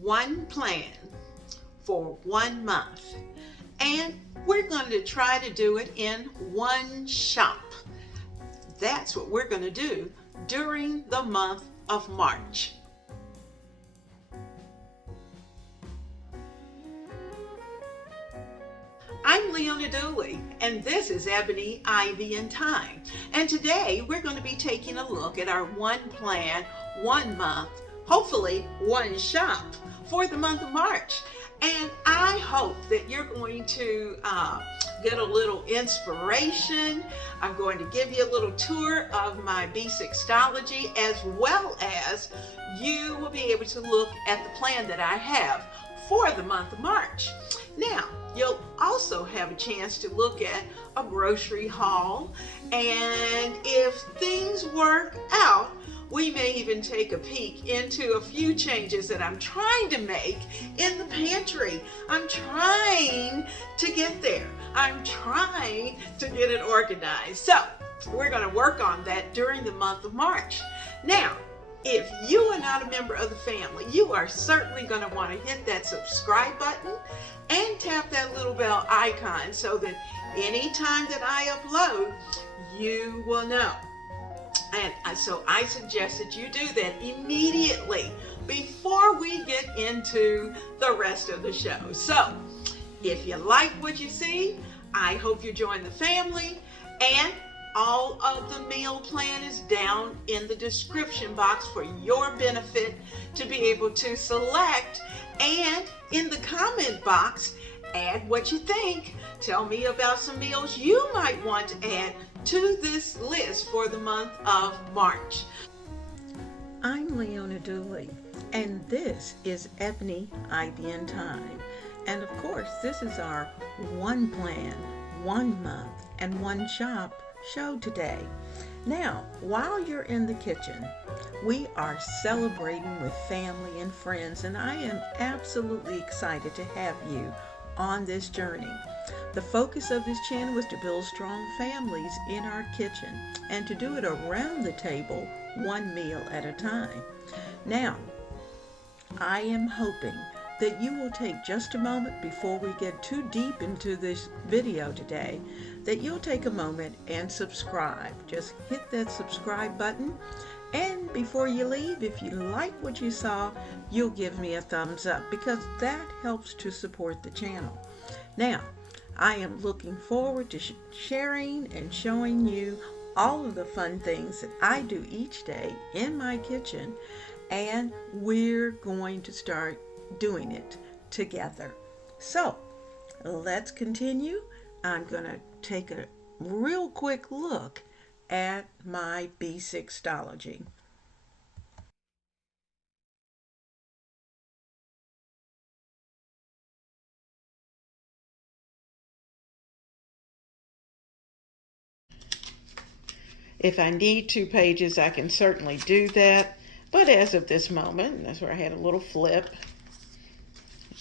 one plan for 1 month, and we're going to try to do it in one shop. That's what we're going to do during the month of March. I'm Leona Dooley, and this is Ebony, Ivy, and Thyme. And today we're going to be taking a look at our one plan, 1 month, hopefully one shop for the month of March. And I hope that you're going to get a little inspiration. I'm going to give you a little tour of my B6stology, as well as you will be able to look at the plan that I have for the month of March. Now, you'll also have a chance to look at a grocery haul, and if things work out, we may even take a peek into a few changes that I'm trying to make in the pantry. I'm trying to get there. I'm trying to get it organized. So we're going to work on that during the month of March. Now, if you are not a member of the family, you are certainly going to want to hit that subscribe button and tap that little bell icon so that anytime that I upload, you will know. And so I suggest that you do that immediately before we get into the rest of the show. So if you like what you see, I hope you join the family, and all of the meal plan is down in the description box for your benefit to be able to select, and in the comment box, add what you think. Tell me about some meals you might want to add to this list for the month of March. I'm Leona Dooley, and this is Ebony, Ivy, and Thyme. And of course, this is our one plan, 1 month, and one shop show today. Now, while you're in the kitchen, we are celebrating with family and friends, and I am absolutely excited to have you on this journey. The focus of this channel is to build strong families in our kitchen and to do it around the table, one meal at a time. Now, I am hoping that you will take just a moment before we get too deep into this video today, that you'll take a moment and subscribe. Just hit that subscribe button, and before you leave, if you like what you saw, you'll give me a thumbs up, because that helps to support the channel. Now, I am looking forward to sharing and showing you all of the fun things that I do each day in my kitchen, and we're going to start doing it together. So let's continue. I'm going to take a real quick look at my B6stology. If I need 2 pages, I can certainly do that. But as of this moment, that's where I had a little flip.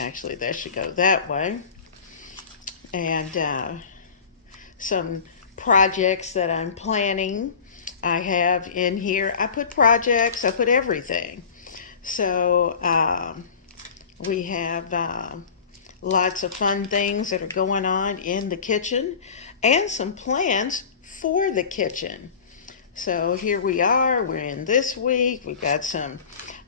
Actually, that should go that way. And some projects that I'm planning, I have in here. I put projects, I put everything. So we have lots of fun things that are going on in the kitchen, and some plans for the kitchen. So here we are, we're in this week. We've got some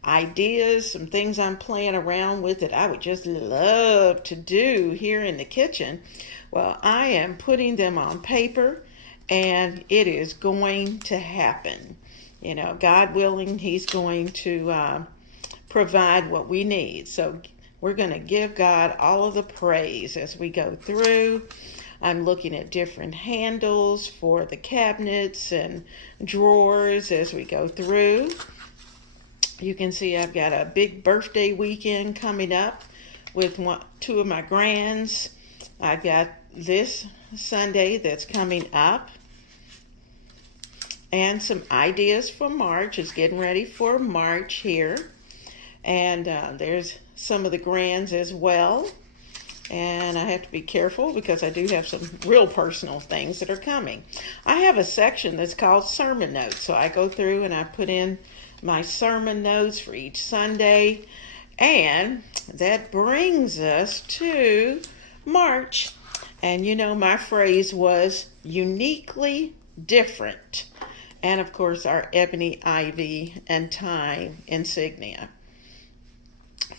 ideas, some things I'm playing around with that I would just love to do here in the kitchen. Well, I am putting them on paper, and it is going to happen. You know, God willing, He's going to provide what we need. So we're going to give God all of the praise as we go through. I'm looking at different handles for the cabinets and drawers as we go through. You can see I've got a big birthday weekend coming up with 2 of my grands. I've got this Sunday that's coming up. And some ideas for March. It's getting ready for March here. And there's some of the grands as well. And I have to be careful because I do have some real personal things that are coming. I have a section that's called sermon notes. So I go through and I put in my sermon notes for each Sunday. And that brings us to March. And you know, my phrase was uniquely different. And of course, our ebony, ivy, and thyme insignia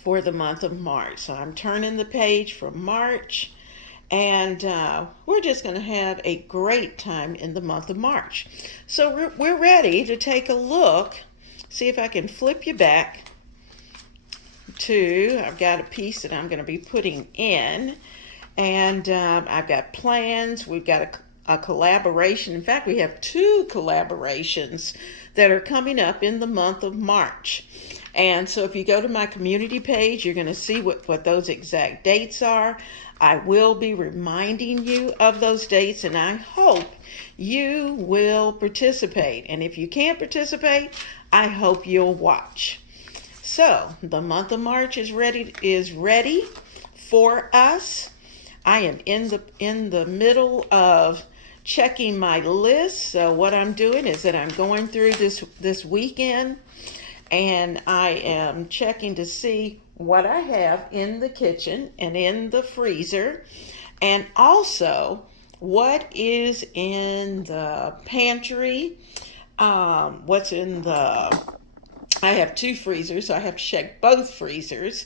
for the month of March. So I'm turning the page for March, and we're just going to have a great time in the month of March. So we're ready to take a look. See if I can flip you back to, I've got a piece that I'm going to be putting in, and I've got plans. We've got a collaboration. In fact, we have 2 collaborations that are coming up in the month of March. And so if you go to my community page, you're going to see what those exact dates are. I will be reminding you of those dates, and I hope you will participate. And if you can't participate, I hope you'll watch. So the month of March is ready for us. I am in the middle of checking my list. So what I'm doing is that I'm going through this weekend, and I am checking to see what I have in the kitchen and in the freezer, and also what is in the pantry, what's in the, I have 2 freezers, so I have to check both freezers.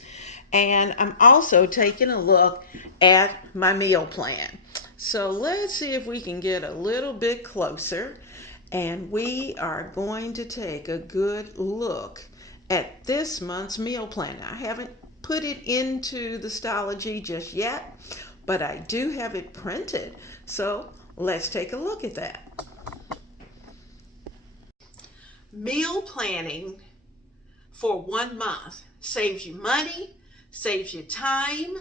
And I'm also taking a look at my meal plan. So let's see if we can get a little bit closer. And we are going to take a good look at this month's meal plan. I haven't put it into the Stology just yet, but I do have it printed. So let's take a look at that. Meal planning for 1 month saves you money, saves you time,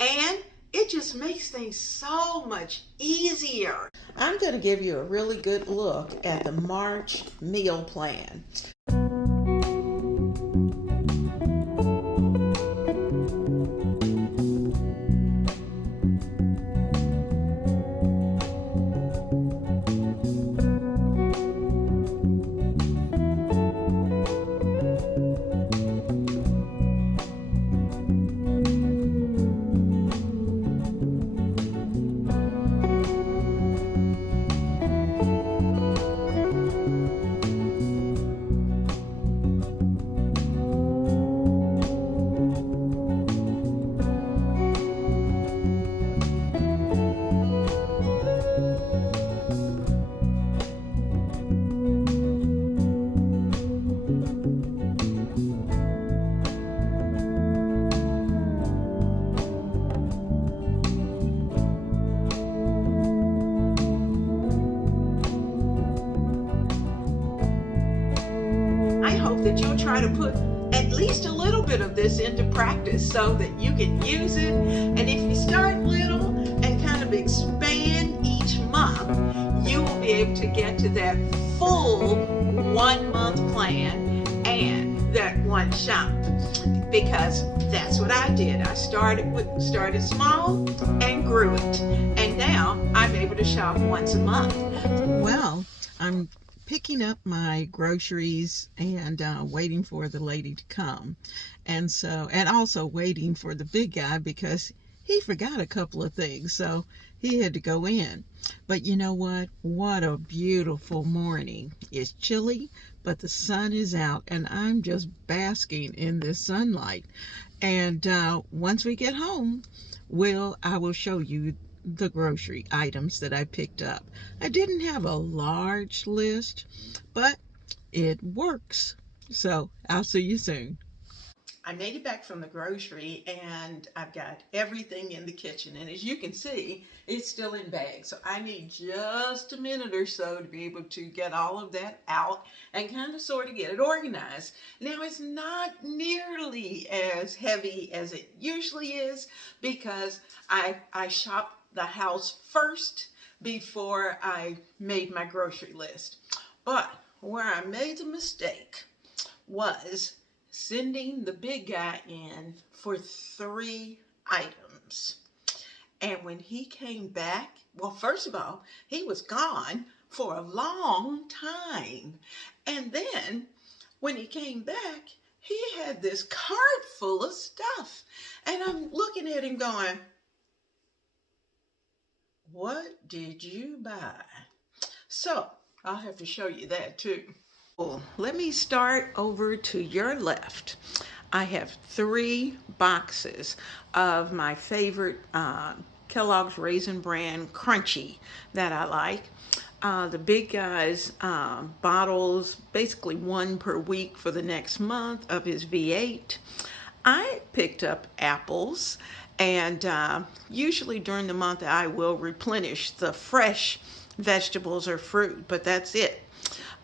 and it just makes things so much easier. I'm going to give you a really good look at the March meal plan. That you'll try to put at least a little bit of this into practice so that you can use it. And if you start little and kind of expand each month, you will be able to get to that full 1 month plan and that 1 shop. Because that's what I did. I started small and grew it. And now I'm able to shop once a month. Well, I'm picking up my groceries and waiting for the lady to come, and also waiting for the big guy because he forgot a couple of things, so he had to go in. But you know what a beautiful morning. It's chilly, but the sun is out, and I'm just basking in this sunlight. And once we get home, I will show you the grocery items that I picked up. I didn't have a large list, but it works. So I'll see you soon. I made it back from the grocery, and I've got everything in the kitchen, and as you can see, it's still in bags. So I need just a minute or so to be able to get all of that out and kind of sort of get it organized. Now, it's not nearly as heavy as it usually is because I shop the house first before I made my grocery list. But where I made the mistake was sending the big guy in for 3 items. And when he came back, well, first of all, he was gone for a long time. And then when he came back, he had this cart full of stuff. And I'm looking at him going, what did you buy? So I'll have to show you that too. Well, let me start over to your left. I have 3 boxes of my favorite Kellogg's Raisin Bran Crunchy that I like. The big guys bottles, basically 1 per week for the next month of his V8. I picked up apples, and usually during the month I will replenish the fresh vegetables or fruit, but that's it.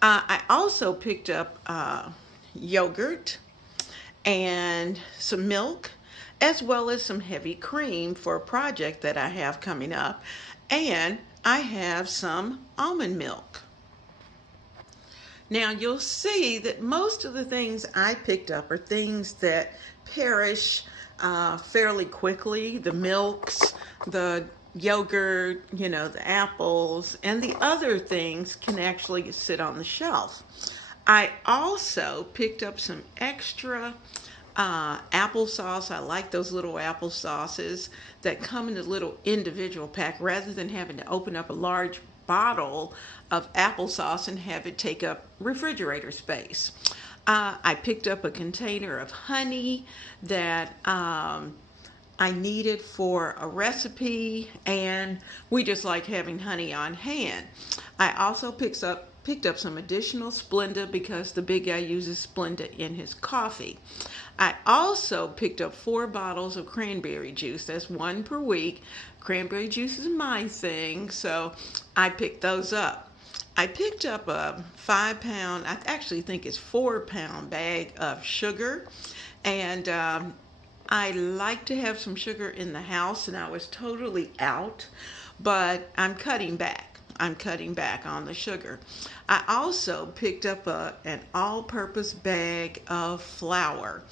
I also picked up yogurt and some milk, as well as some heavy cream for a project that I have coming up, and I have some almond milk. Now you'll see that most of the things I picked up are things that perish fairly quickly. The milks, the yogurt, the apples, and the other things can actually sit on the shelf. I also picked up some extra applesauce. I like those little applesauces that come in a little individual pack rather than having to open up a large bottle of applesauce and have it take up refrigerator space. I picked up a container of honey that I needed for a recipe, and we just like having honey on hand. I also picked up some additional Splenda because the big guy uses Splenda in his coffee. I also picked up 4 bottles of cranberry juice. That's 1 per week. Cranberry juice is my thing, so I picked those up. I picked up a 5-pound, I actually think it's 4-pound bag of sugar, and I like to have some sugar in the house, and I was totally out, but I'm cutting back. I'm cutting back on the sugar. I also picked up an all-purpose bag of flour,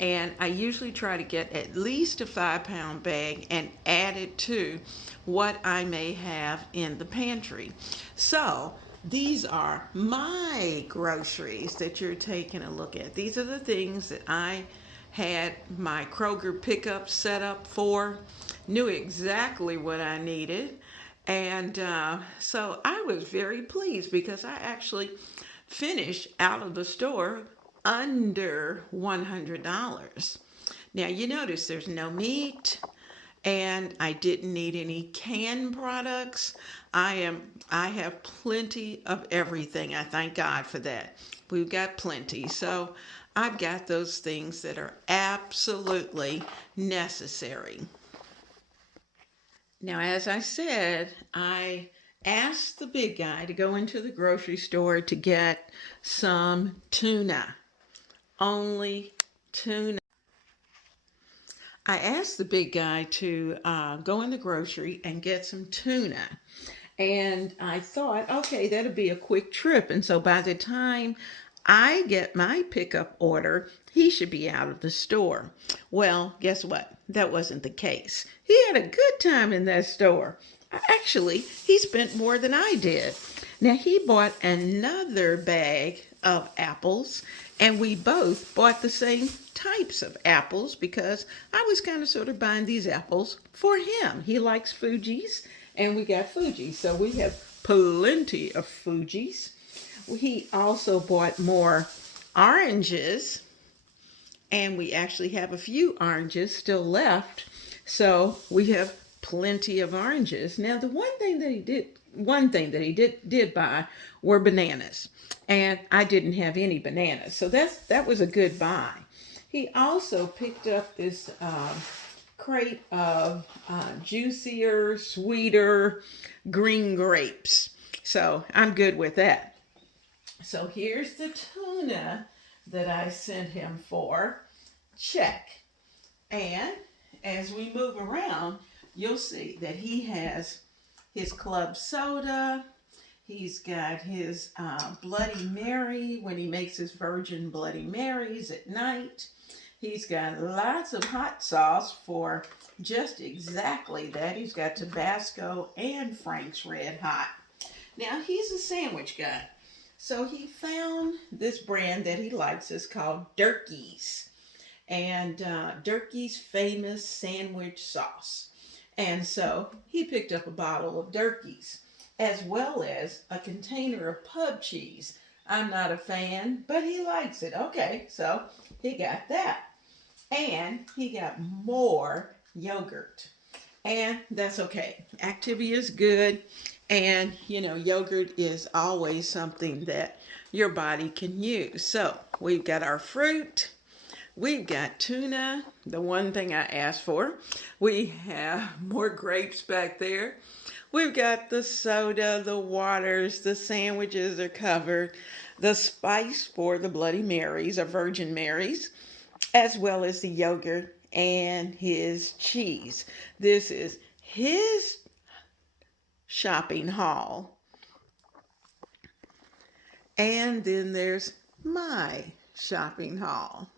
and I usually try to get at least a 5-pound bag and add it to what I may have in the pantry. So these are my groceries that you're taking a look at. These are the things that I had my Kroger pickup set up for, knew exactly what I needed. And so I was very pleased because I actually finished out of the store under $100. Now you notice there's no meat, and I didn't need any canned products. I have plenty of everything. I thank God for that. We've got plenty. So I've got those things that are absolutely necessary. Now, as I said, I asked the big guy to go into the grocery store to get some tuna. Only tuna. I asked the big guy to go in the grocery and get some tuna. And I thought, okay, that'll be a quick trip. And so by the time I get my pickup order, he should be out of the store. Well, guess what? That wasn't the case. He had a good time in that store. Actually, he spent more than I did. Now, he bought another bag of apples, and we both bought the same types of apples because I was kind of sort of buying these apples for him. He likes Fuji's, and we got Fuji, so we have plenty of Fuji's. He also bought more oranges, and we actually have a few oranges still left, so we have plenty of oranges. Now, the one thing that he did buy were bananas, and I didn't have any bananas, so that was a good buy. He also picked up this crate of juicier, sweeter green grapes, so I'm good with that. So here's the tuna that I sent him for. Check. And as we move around, you'll see that he has his club soda. He's got his Bloody Mary when he makes his virgin Bloody Marys at night. He's got lots of hot sauce for just exactly that. He's got Tabasco and Frank's Red Hot. Now, he's a sandwich guy. So he found this brand that he likes. It's called Durkee's. And Durkee's famous sandwich sauce. And so he picked up a bottle of Durkee's as well as a container of pub cheese. I'm not a fan, but he likes it. Okay, so he got that. And he got more yogurt. And that's okay. Activia is good. And, you know, yogurt is always something that your body can use. So we've got our fruit. We've got tuna, the one thing I asked for. We have more grapes back there. We've got the soda, the waters, the sandwiches are covered, the spice for the Bloody Marys or Virgin Marys, as well as the yogurt and his cheese. This is his shopping haul. And then there's my shopping haul.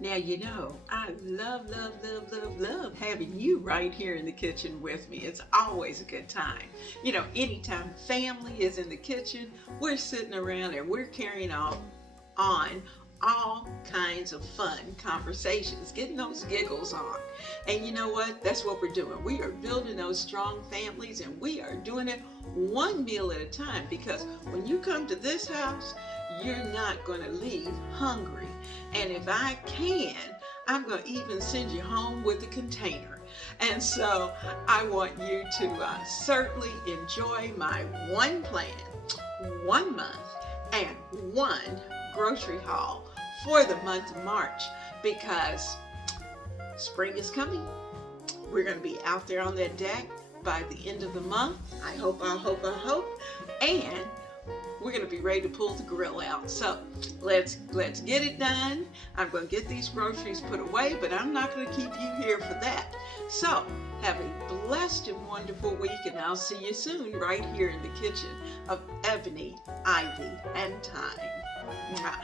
Now, you know, I love having you right here in the kitchen with me. It's always a good time. You know, anytime family is in the kitchen, we're sitting around and we're carrying on all kinds of fun conversations, getting those giggles on. And you know what? That's what we're doing. We are building those strong families, and we are doing it one meal at a time, because when you come to this house, you're not going to leave hungry. And if I can, I'm going to even send you home with a container. And so I want you to certainly enjoy my one plan, 1 month, and one grocery haul for the month of March, because spring is coming. We're going to be out there on that deck by the end of the month. I hope. And we're going to be ready to pull the grill out. So let's get it done. I'm going to get these groceries put away, but I'm not going to keep you here for that. So have a blessed and wonderful week, and I'll see you soon right here in the kitchen of Ebony, Ivy, and Time. Mwah.